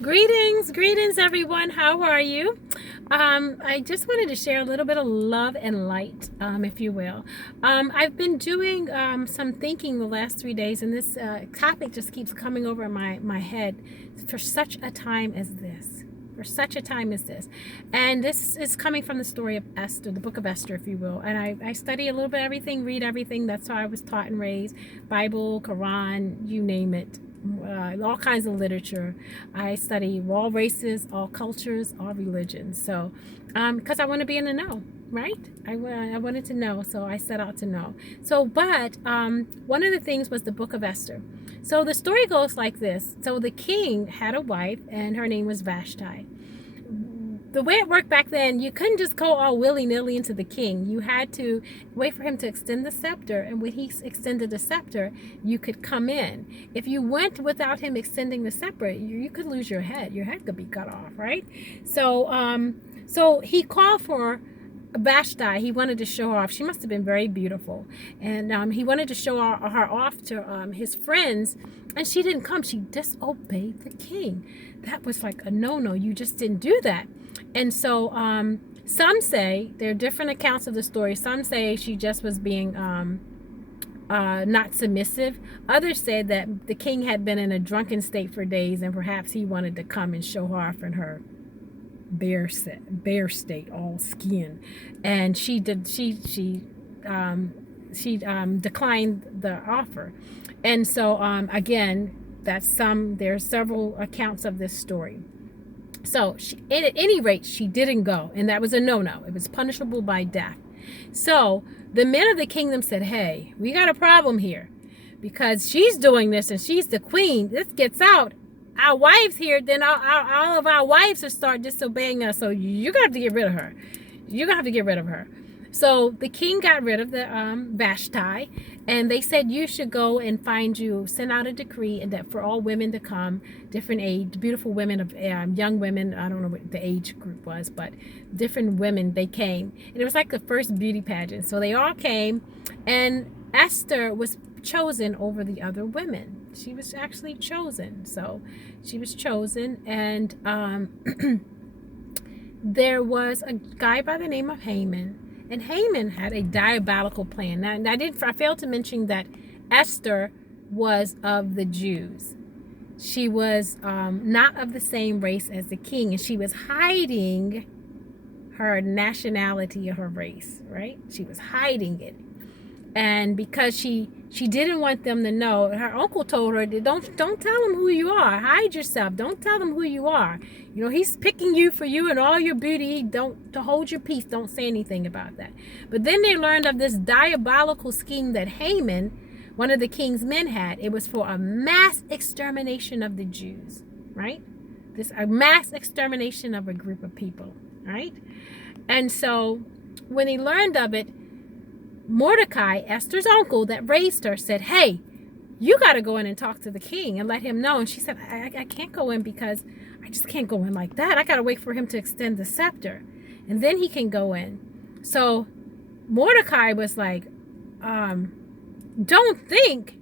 Greetings everyone. How are you? I just wanted to share a little bit of love and light, if you will. I've been doing some thinking the last 3 days, and this topic just keeps coming over my head for such a time as this. For such a time as this. And this is coming from the story of Esther, the book of Esther, if you will. And I study a little bit of everything, read everything. That's how I was taught and raised. Bible, Quran, you name it. All kinds of literature. I study all races, all cultures, all religions. So, because I want to be in the know, right? I wanted to know, so I set out to know. So, but one of the things was the book of Esther. So the story goes like this. So the king had a wife, and her name was Vashti. The way it worked back then, you couldn't just go all willy-nilly into the king. You had to wait for him to extend the scepter, and when he extended the scepter, you could come in. If you went without him extending the scepter, you could lose your head. Your head could be cut off, right? So he called for Vashti. He wanted to show her off. She must have been very beautiful, and he wanted to show her off to his friends, and she didn't come. She disobeyed the king. That was like a no-no. You just didn't do that. And so some say, there are different accounts of the story. Some say she just was being not submissive. Others said that the king had been in a drunken state for days, and perhaps he wanted to come and show her off in her bare state, all skin. And she declined the offer. And so again, there are several accounts of this story. So at any rate, she didn't go, and that was a no-no. It was punishable by death. So the men of the kingdom said, hey, we got a problem here, because she's doing this and she's the queen. This gets out, our wives here, then all of our wives will start disobeying us. So you're gonna have to get rid of her. You're gonna have to get rid of her. So the king got rid of the Vashti, and they said, you should go and send out a decree, and that for all women to come, different age, beautiful women, of young women, I don't know what the age group was, but different women, they came. And it was like the first beauty pageant. So they all came, and Esther was chosen over the other women. She was actually chosen. So she was chosen, and there was a guy by the name of Haman. And Haman had a diabolical plan. Now, I failed to mention that Esther was of the Jews. She was not of the same race as the king, and she was hiding her nationality or her race, right? She was hiding it. And because she didn't want them to know, her uncle told her, don't tell them who you are. Hide yourself. Don't tell them who you are. You know, he's picking you for you and all your beauty. To hold your peace. Don't say anything about that. But then they learned of this diabolical scheme that Haman, one of the king's men, had. It was for a mass extermination of the Jews, right? A mass extermination of a group of people, right? And so when he learned of it, Mordecai, Esther's uncle that raised her, said, hey, you got to go in and talk to the king and let him know. And she said, I can't go in, because I just can't go in like that. I got to wait for him to extend the scepter, and then he can go in. So Mordecai was like, don't think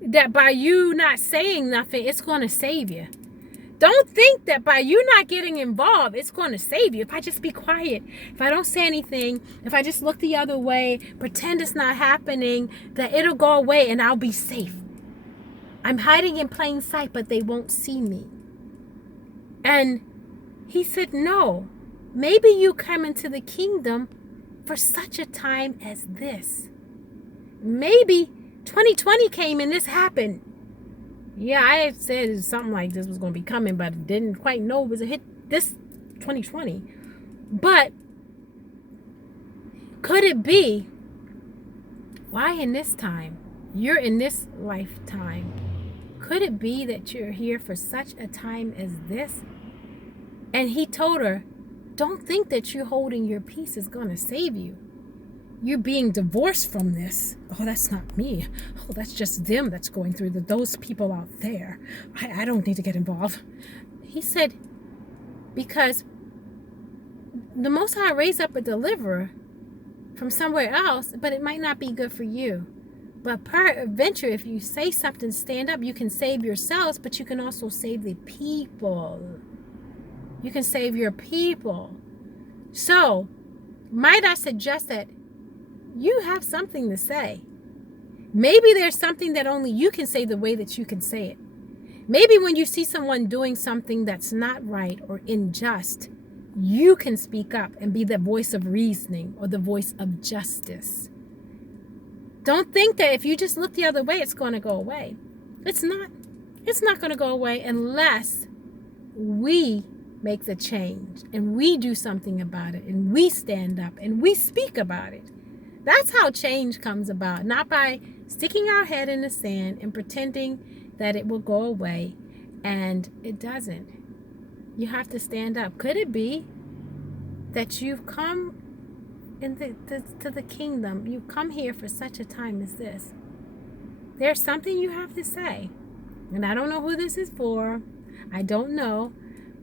that by you not saying nothing, it's going to save you. Don't think that by you not getting involved, it's going to save you. If I just be quiet, if I don't say anything, if I just look the other way, pretend it's not happening, that it'll go away and I'll be safe. I'm hiding in plain sight, but they won't see me. And he said, no, maybe you come into the kingdom for such a time as this. Maybe 2020 came and this happened. Yeah, I had said something like this was going to be coming, but didn't quite know it was a hit this 2020. But could it be, why in this time? You're in this lifetime. Could it be that you're here for such a time as this? And he told her, don't think that you holding your peace is going to save you. You're being divorced from this. Oh, that's not me. Oh, that's just them that's going through those people out there. I don't need to get involved. He said, because the Most High raised up a deliverer from somewhere else, but it might not be good for you. But peradventure, if you say something, stand up, you can save yourselves, but you can also save the people. You can save your people. So, might I suggest that you have something to say? Maybe there's something that only you can say the way that you can say it. Maybe when you see someone doing something that's not right or unjust, you can speak up and be the voice of reasoning or the voice of justice. Don't think that if you just look the other way, it's going to go away. It's not. It's not going to go away unless we make the change and we do something about it and we stand up and we speak about it. That's how change comes about, not by sticking our head in the sand and pretending that it will go away, and it doesn't. You have to stand up. Could it be that you've come to the kingdom? You've come here for such a time as this. There's something you have to say. And I don't know who this is for. I don't know.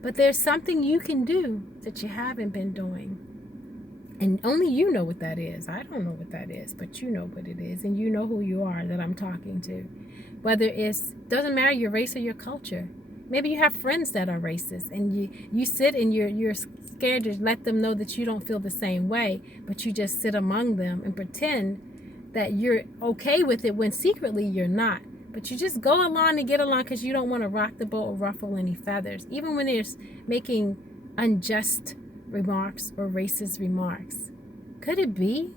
But there's something you can do that you haven't been doing. And only you know what that is. I don't know what that is, but you know what it is. And you know who you are that I'm talking to. Whether doesn't matter your race or your culture. Maybe you have friends that are racist and you sit and you're scared to let them know that you don't feel the same way, but you just sit among them and pretend that you're okay with it when secretly you're not. But you just go along to get along because you don't want to rock the boat or ruffle any feathers, even when they're making unjust remarks or racist remarks. Could it be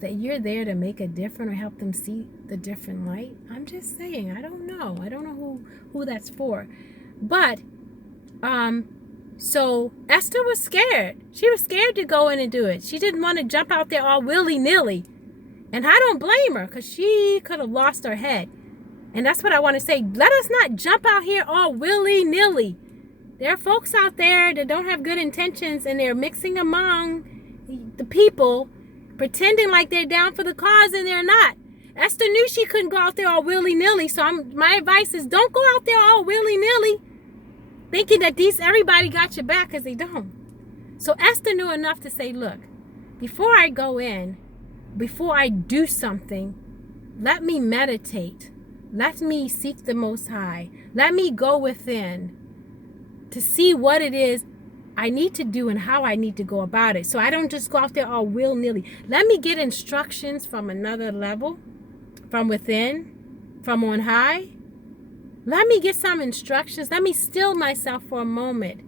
that you're there to make a difference or help them see the different light? I'm just saying, I don't know. I don't know who that's for. But, so Esther was scared. She was scared to go in and do it. She didn't want to jump out there all willy-nilly. And I don't blame her, because she could have lost her head. And that's what I want to say. Let us not jump out here all willy-nilly. There are folks out there that don't have good intentions, and they're mixing among the people, pretending like they're down for the cause, and they're not. Esther knew she couldn't go out there all willy-nilly. So my advice is, don't go out there all willy-nilly thinking that everybody got your back, because they don't. So Esther knew enough to say, look, before I go in, before I do something, let me meditate. Let me seek the Most High. Let me go within to see what it is I need to do and how I need to go about it. So I don't just go out there all willy-nilly. Let me get instructions from another level, from within, from on high. Let me get some instructions. Let me still myself for a moment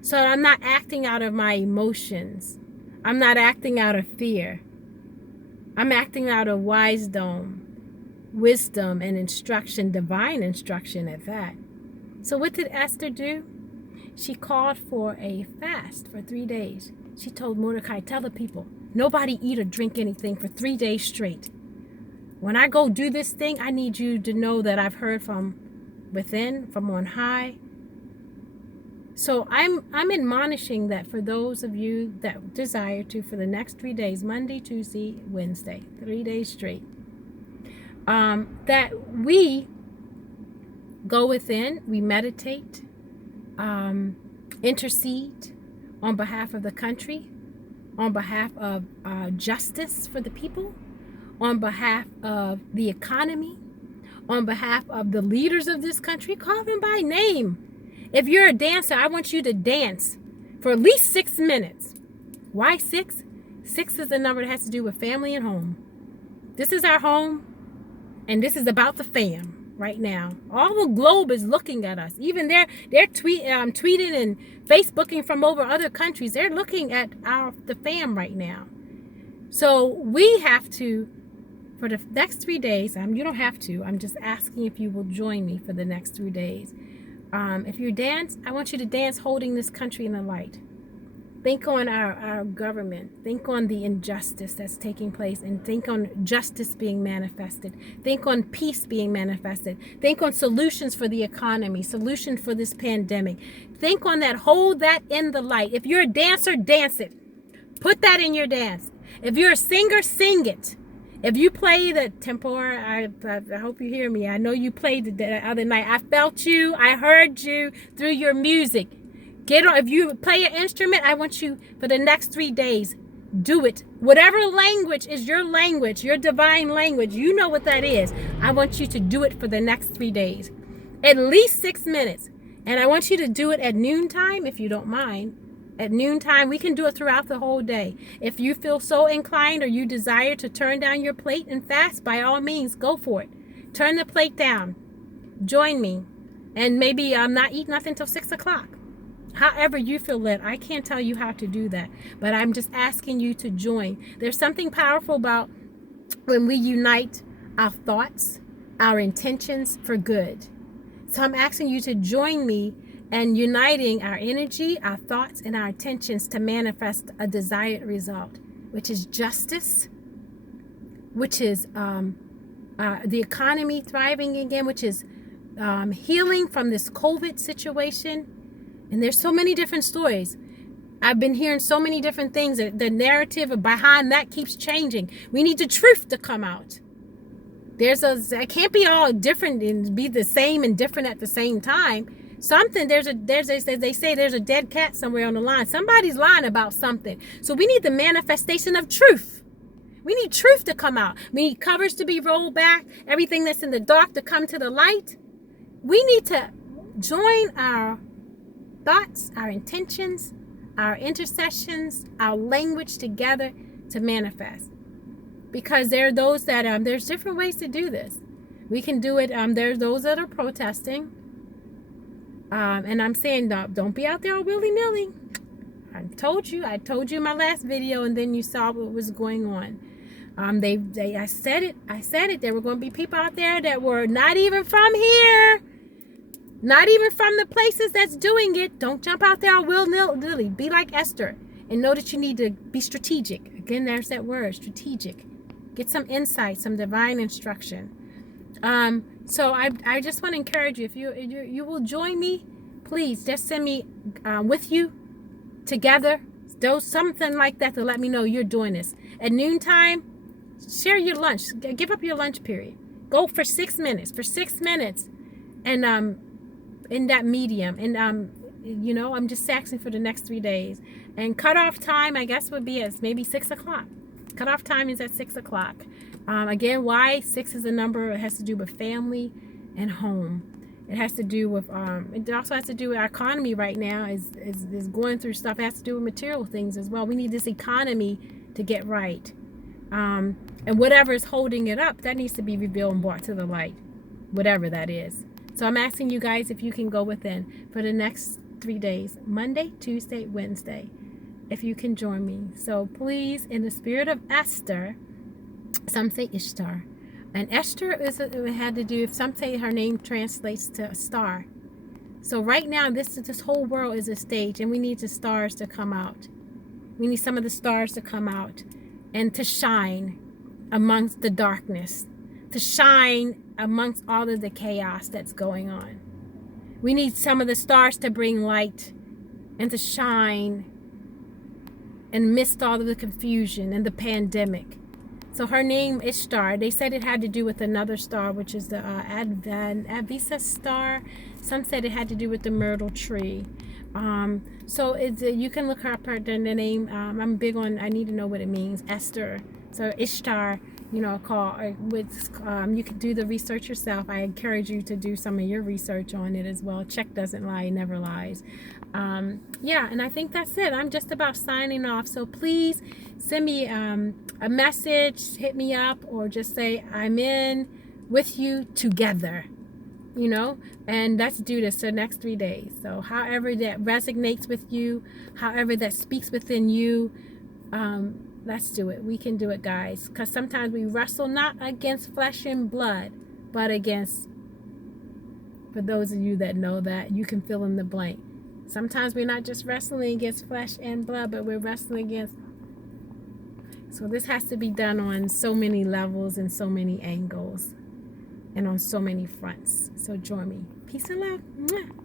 so I'm not acting out of my emotions. I'm not acting out of fear. I'm acting out of wisdom and instruction, divine instruction at that. So what did Esther do? She called for a fast for 3 days. She told Mordecai, tell the people, nobody eat or drink anything for 3 days straight. When I go do this thing, I need you to know that I've heard from within, from on high. So I'm admonishing that for those of you that desire to, for the next 3 days, Monday, Tuesday, Wednesday, 3 days straight, that we go within, we meditate, intercede on behalf of the country, on behalf of justice for the people, on behalf of the economy, on behalf of the leaders of this country. Call them by name. If you're a dancer, I want you to dance for at least 6 minutes. Why 6? 6 is the number that has to do with family and home. This is our home, and this is about the fam right now. All the globe is looking at us. Even they're tweeting and Facebooking from over other countries. They're looking at the fam right now. So we have to, for the next 3 days, you don't have to. I'm just asking if you will join me for the next 3 days. If you dance, I want you to dance holding this country in the light. Think on our government. Think on the injustice that's taking place, and think on justice being manifested. Think on peace being manifested. Think on solutions for the economy, solutions for this pandemic. Think on that. Hold that in the light. If you're a dancer, dance it. Put that in your dance. If you're a singer, sing it. If you play the tempura, I hope you hear me. I know you played the other night. I felt you. I heard you through your music. Get on. If you play an instrument, I want you for the next 3 days, Do it. Whatever language is your language, your divine language, you know what that is. I want you to do it for the next 3 days. At least 6 minutes. And I want you to do it at noontime, if you don't mind. At noontime, we can do it throughout the whole day. If you feel so inclined or you desire to turn down your plate and fast, by all means, go for it. Turn the plate down. Join me. And maybe not eat nothing till 6 o'clock. However you feel led. I can't tell you how to do that. But I'm just asking you to join. There's something powerful about when we unite our thoughts, our intentions for good. So I'm asking you to join me and uniting our energy, our thoughts, and our intentions to manifest a desired result, which is justice, which is the economy thriving again, which is healing from this COVID situation. And there's so many different stories. I've been hearing so many different things. The narrative behind that keeps changing. We need the truth to come out. It can't be all different and be the same and different at the same time. They say there's a dead cat somewhere on the line. Somebody's lying about something. So we need the manifestation of truth. We need truth to come out. We need covers to be rolled back. Everything that's in the dark to come to the light. We need to join our thoughts, our intentions, our intercessions, our language together to manifest. Because there are those that, there's different ways to do this. We can do it. There's those that are protesting. And I'm saying, don't be out there all willy-nilly. I told you in my last video, and then you saw what was going on. I said it. There were going to be people out there that were not even from here. Not even from the places that's doing it. Don't jump out there all willy-nilly. Be like Esther and know that you need to be strategic. Again, there's that word, strategic. Get some insight, some divine instruction. So I just want to encourage you, if you will join me, please just send me with you together. Do something like that to let me know you're doing this. At noontime, share your lunch. Give up your lunch period. Go for 6 minutes. And in that medium. And I'm just asking for the next 3 days. And cutoff time, I guess, would be at maybe 6 o'clock. Cutoff time is at 6 o'clock. Again, why 6 is a number? It has to do with family and home. It has to do with, it also has to do with our economy right now is going through stuff. It has to do with material things as well. We need this economy to get right. And whatever is holding it up, that needs to be revealed and brought to the light, whatever that is. So I'm asking you guys if you can go within for the next 3 days, Monday, Tuesday, Wednesday, if you can join me. So please, in the spirit of Esther, some say Ishtar. And Esther had to do, if some say her name translates to a star. So right now, this whole world is a stage, and we need the stars to come out. We need some of the stars to come out and to shine amongst the darkness, to shine amongst all of the chaos that's going on. We need some of the stars to bring light and to shine and amidst all of the confusion and the pandemic. So her name is Ishtar. They said it had to do with another star, which is the Advisa star. Some said it had to do with the myrtle tree. So you can look her up the name. I'm big on, I need to know what it means. Esther. So Ishtar, you can do the research yourself. I encourage you to do some of your research on it as well. Check doesn't lie, it never lies. Yeah, and I think that's it. I'm just about signing off. So please send me a message, hit me up, or just say I'm in with you together, and let's do this for the next 3 days. So however that resonates with you, however that speaks within you, let's do it. We can do it, guys, because sometimes we wrestle not against flesh and blood, but against, for those of you that know that, you can fill in the blank. Sometimes we're not just wrestling against flesh and blood, but we're wrestling against. So this has to be done on so many levels and so many angles and on so many fronts. So join me. Peace and love. Mwah.